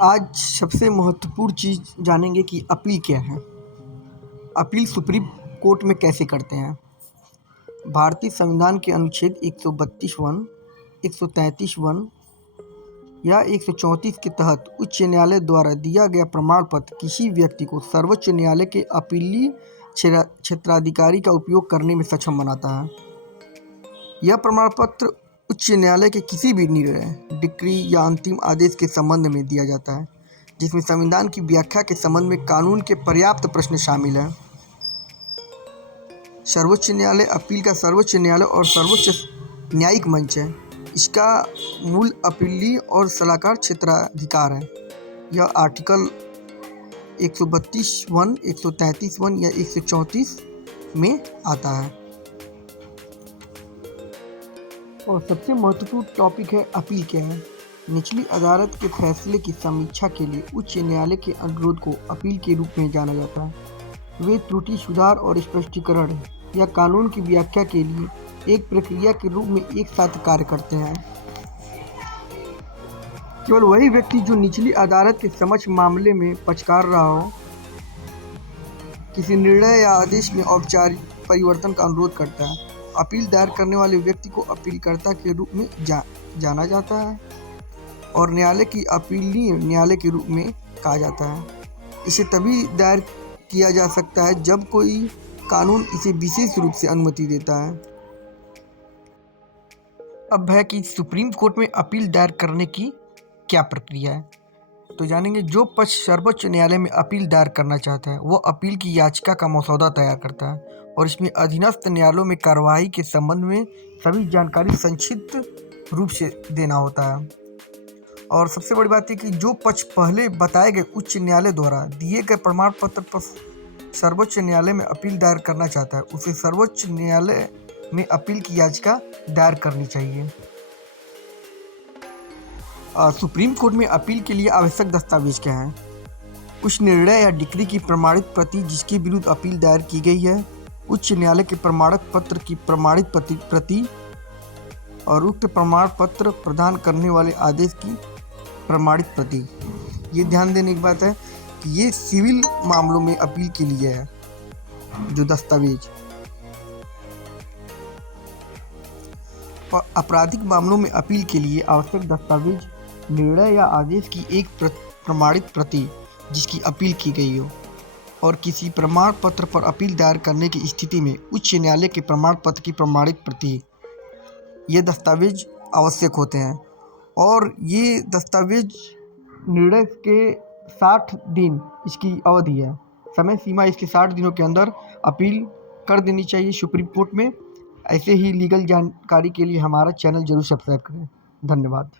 आज सबसे महत्वपूर्ण चीज़ जानेंगे कि अपील क्या है। अपील सुप्रीम कोर्ट में कैसे करते हैं। भारतीय संविधान के अनुच्छेद 132(1), 133(1) या 134 के तहत उच्च न्यायालय द्वारा दिया गया प्रमाण पत्र किसी व्यक्ति को सर्वोच्च न्यायालय के अपीलीय क्षेत्राधिकारी का उपयोग करने में सक्षम बनाता है। यह प्रमाण पत्र उच्च न्यायालय के किसी भी निर्णय, डिक्री या अंतिम आदेश के संबंध में दिया जाता है जिसमें संविधान की व्याख्या के संबंध में कानून के पर्याप्त प्रश्न शामिल हैं। सर्वोच्च न्यायालय अपील का सर्वोच्च न्यायालय और सर्वोच्च न्यायिक मंच है। इसका मूल अपीलीय और सलाहकार क्षेत्राधिकार है। यह आर्टिकल 132(1), 133(1) या 134 में आता है। और सबसे महत्वपूर्ण टॉपिक है अपील क्या है। निचली अदालत के फैसले की समीक्षा के लिए उच्च न्यायालय के अनुरोध को अपील के रूप में जाना जाता है। वे त्रुटि सुधार और स्पष्टीकरण या कानून की व्याख्या के लिए एक प्रक्रिया के रूप में एक साथ कार्य करते हैं। केवल वही व्यक्ति जो निचली अदालत के समक्ष मामले में पक्षकार रहा हो, किसी निर्णय या आदेश में औपचारिक परिवर्तन का अनुरोध करता है। अपील दायर करने वाले व्यक्ति को अपीलकर्ता के रूप में जाना जाता है और न्यायालय की अपीलीय न्यायालय के रूप में कहा जाता है। इसे तभी दायर किया जा सकता है जब कोई कानून इसे विशेष रूप से अनुमति देता है। अब है कि सुप्रीम कोर्ट में अपील दायर करने की क्या प्रक्रिया है। तो जानेंगे। जो पक्ष सर्वोच्च न्यायालय में अपील दायर करना चाहता है वह अपील की याचिका का मसौदा तैयार करता है और इसमें अधीनस्थ न्यायालयों में कार्रवाई के संबंध में सभी जानकारी संक्षिप्त रूप से देना होता है। और सबसे बड़ी बात है कि जो पक्ष पहले बताए गए उच्च न्यायालय द्वारा दिए गए प्रमाण पत्र पर सर्वोच्च न्यायालय में अपील दायर करना चाहता है उसे सर्वोच्च न्यायालय में अपील की याचिका दायर करनी चाहिए। सुप्रीम कोर्ट में अपील के लिए आवश्यक दस्तावेज क्या हैं। उस निर्णय या डिक्री की प्रमाणित प्रति जिसके विरुद्ध अपील दायर की गई है, उच्च न्यायालय के प्रमाणित पत्र की प्रमाणित प्रति और उक्त प्रमाण पत्र प्रदान करने वाले आदेश की प्रमाणित प्रति। ये ध्यान देने की बात है कि ये सिविल मामलों में अपील के लिए है जो दस्तावेज। आपराधिक मामलों में अपील के लिए आवश्यक दस्तावेज निर्णय या आदेश की एक प्रमाणित प्रति जिसकी अपील की गई हो और किसी प्रमाण पत्र पर अपील दायर करने की स्थिति में उच्च न्यायालय के प्रमाण पत्र की प्रमाणित प्रति। ये दस्तावेज आवश्यक होते हैं और ये दस्तावेज निर्णय के 60 दिन इसकी अवधि है, समय सीमा इसके 60 दिनों के अंदर अपील कर देनी चाहिए सुप्रीम कोर्ट में। ऐसे ही लीगल जानकारी के लिए हमारा चैनल जरूर सब्सक्राइब करें। धन्यवाद।